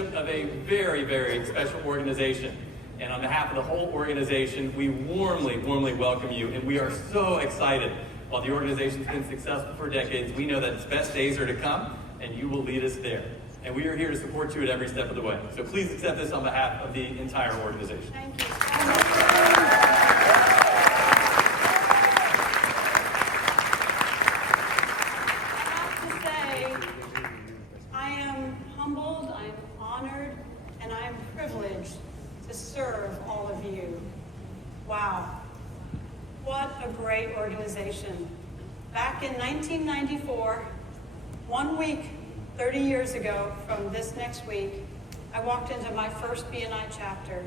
leadership of a very, very special organization. And on behalf of the whole organization, we warmly, warmly welcome you. And we are so excited. While the organization's been successful for decades, we know that its best days are to come, and you will lead us there. And we are here to support you at every step of the way. So please accept this on behalf of the entire organization. Thank you. I am humbled, I am honored, and I am privileged to serve all of you. Wow. What a great organization. Back in 1994, 1 week, 30 years ago from this next week, I walked into my first BNI chapter,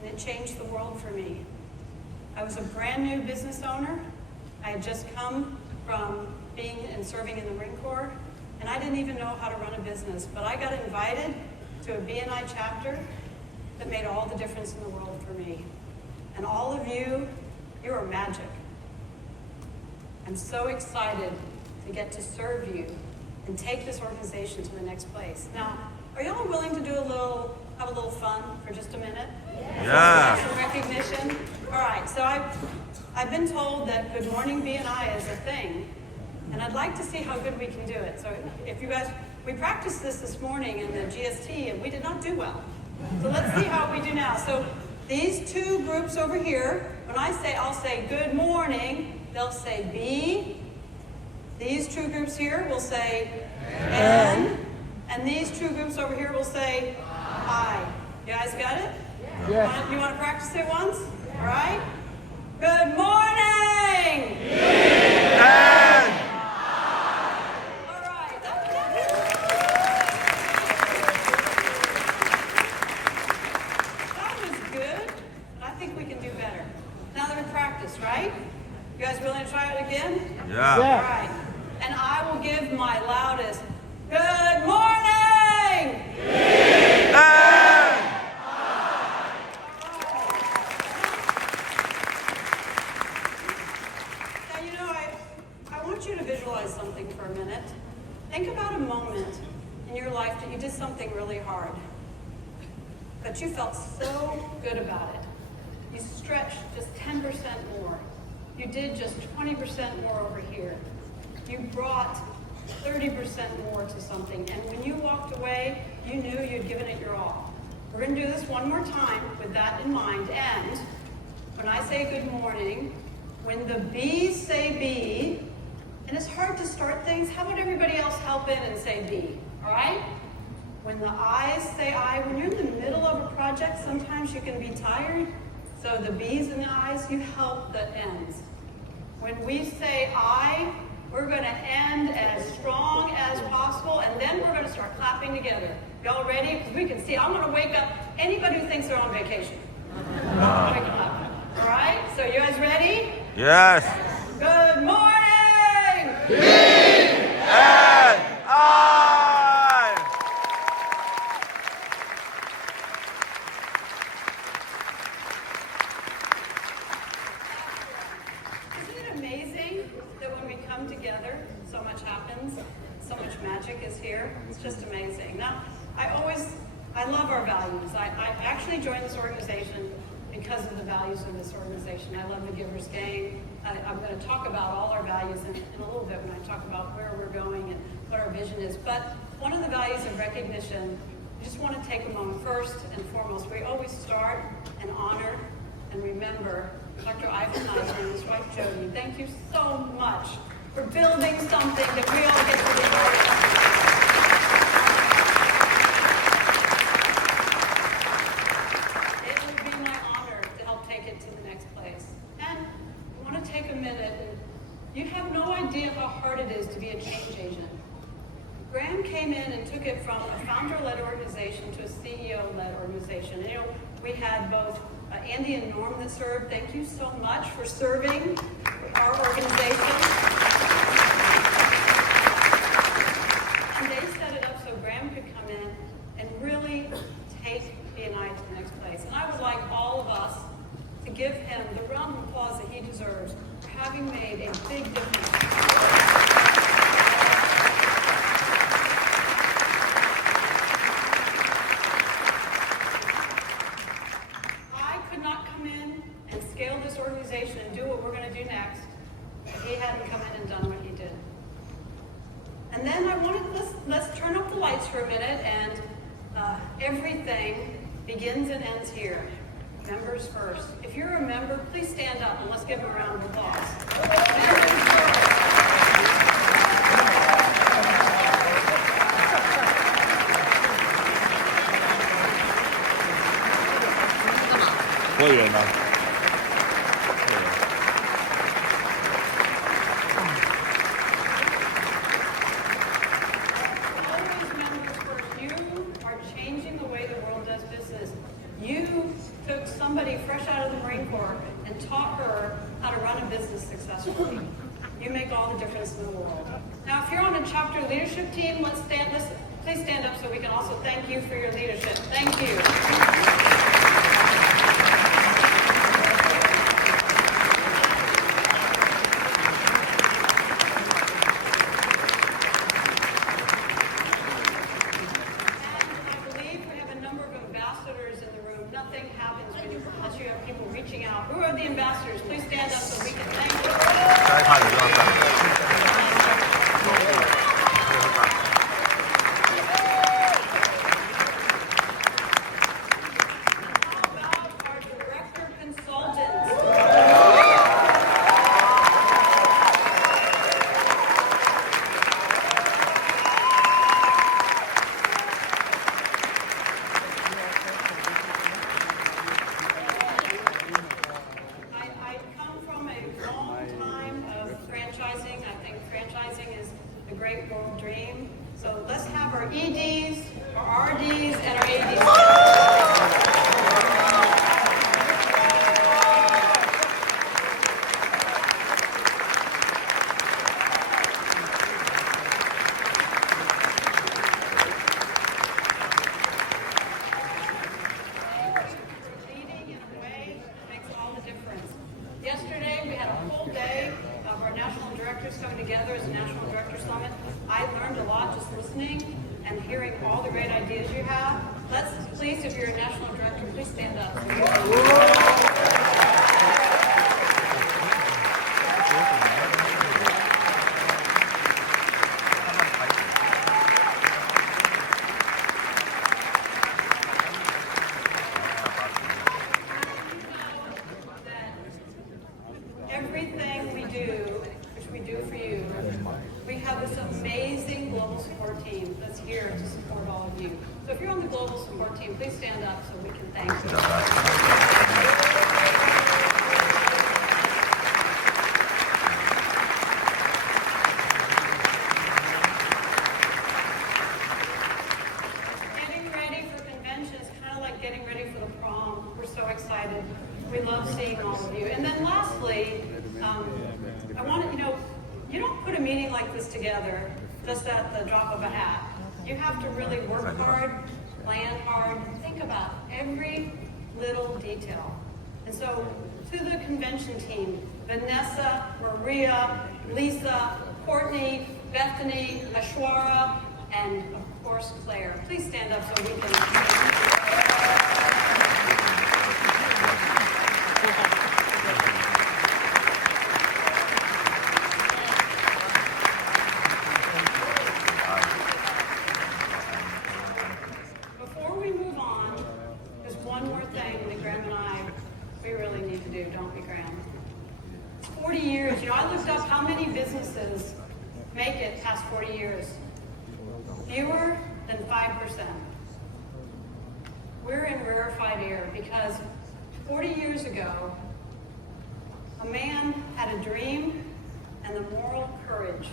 and it changed the world for me. I was a brand new business owner. I had just come from being and serving in the Marine Corps, and I didn't even know how to run a business, but I got invited to a BNI chapter that made all the difference in the world for me. And all of you, you are magic. I'm so excited to get to serve you and take this organization to the next place. Now, are y'all willing to have a little fun for just a minute? Yeah. Some recognition? All right, so I've been told that Good Morning BNI is a thing, and I'd like to see how good we can do it. So if you guys, we practiced this morning in the GST, and we did not do well. So let's see how we do now. So these two groups over here, when I'll say good morning, they'll say B. These two groups here will say N. And these two groups over here will say I. You guys got it? Yeah. You want to practice it once? All right? Good morning! N. All right. That was good, but I think we can do better. Now that we practiced, right? You guys willing to try it again? Yeah. All right. And I will give my loudest, good morning! N. Now, you know, I want you to visualize something for a minute. Think about a moment in your life that you did something really hard, but you felt so good about it. You stretched just 10% more. You did just 20% more over here. You brought 30% more to something, and when you walked away, you knew you'd given it your all. We're going to do this one more time with that in mind, and when I say good morning, when the B's say B, and it's hard to start things, how about everybody else help in and say B, all right? When the I's say I, when you're in the middle of a project, sometimes you can be tired, so the B's and the I's, you help the N's. When we say I, we're going to end as strong as possible, and then we're going to start clapping together. Y'all ready? Because we can see. I'm going to wake up anybody who thinks they're on vacation. Wake them up. All right? So you guys ready? Yes. Good morning! B-N-I. Isn't it amazing that when we come together, so much happens, so much magic is here? It's just amazing. Now, I love our values. I actually joined this organization because of the values of this organization. I love the giver's gain. I'm going to talk about all our values in a little bit when I talk about where we're going and what our vision is. But one of the values of recognition, I just want to take a moment. First and foremost, we always start and honor and remember Dr. Ivan Heiser and his wife Jody. Thank you so much for building something that we all get to be part of. It would be my honor to help take it to the next place. And I want to take a minute, and you have no idea how hard it is to be a change agent. Graham came in and took it from a founder-led organization to a CEO-led organization. And, we had both Andy and Norm that served. Thank you so much for serving our organization. And they set it up so Graham could come in and really take BNI to the next place. And I would like all of us to give him the round of applause that he deserves for having made a big difference. come in and scale this organization and do what we're going to do next if he hadn't come in and done what he did. And then let's turn up the lights for a minute, and everything begins and ends here. Members first. If you're a member, please stand up and let's give them a round of applause. Members first.会员啊。Always members first. You are changing the way the world does business. You took somebody fresh out of the Marine Corps and taught her how to run a business successfully. You make all the difference in the world. Now, if you're on a chapter leadership team, please stand up so we can also thank you for your leadership. Thank you. Nothing happens unless you have people reaching out. Who are the ambassadors? Please stand up so we can thank you. 再看一个。How about our director consultants? I come from a long time of franchising. I think franchising is the great world dream. So let's have our EDs, our RDs, and our ADs. Leading in a way that makes all the difference. Yesterday, we had a whole day of our national directors coming together as a National Director Summit. I learned a lot just listening and hearing all the great ideas you have. Let's please, if you're a national director, please stand up. Everything we do, which we do for you, we have this amazing global support team that's here to support all of you. So if you're on the global support team, please stand up so we can thank you. Getting ready for convention is kind of like getting ready for the prom. We're so excited. We love seeing all of you. And then lastly, I want to, you don't put a meeting like this together just at the drop of a hat. You have to really work hard, plan hard, think about every little detail. And so to the convention team, Vanessa, Maria, Lisa, Courtney, Bethany, Ashwara, and of course Claire. Please stand up so we can. Before we move on, there's one more thing that Graham and I, we really need to do, don't we, Graham? It's 40 years. I looked up how many businesses make it past 40 years. Fewer than 5%. We're in rarefied air because 40 years ago, a man had a dream and the moral courage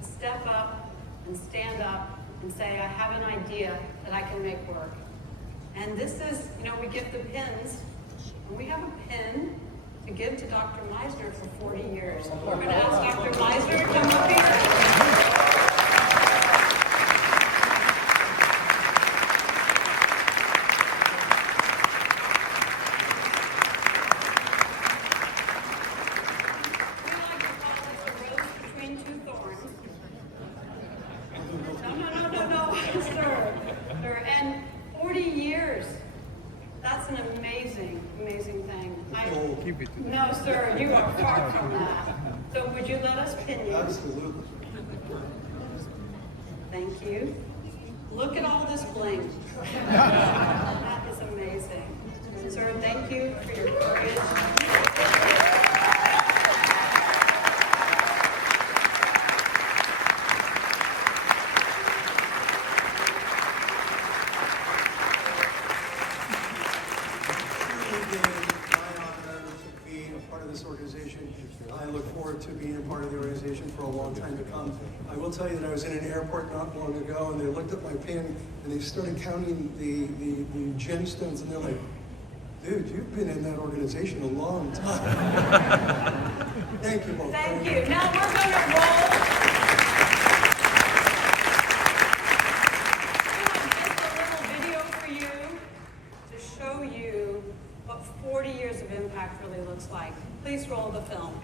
to step up and stand up and say, I have an idea that I can make work. And this is, we give the pins, and we have a pin to give to Dr. Meisner for 40 years. We're going to ask Dr. Meisner to come up here. Sir. And 40 years, that's an amazing, amazing thing. keep it. No, sir, you are far from that. So would you let us pin you? Absolutely. Thank you. Look at all this bling. That is amazing. Sir, thank you for your courage. Organization. I look forward to being a part of the organization for a long time to come. I will tell you that I was in an airport not long ago, and they looked at my pin, and they started counting the gemstones, and they're like, dude, you've been in that organization a long time. Thank you both. Thank you. Now we're going to roll. We have just a little video for you to show you what 40 years of impact really looks like. Please roll the film.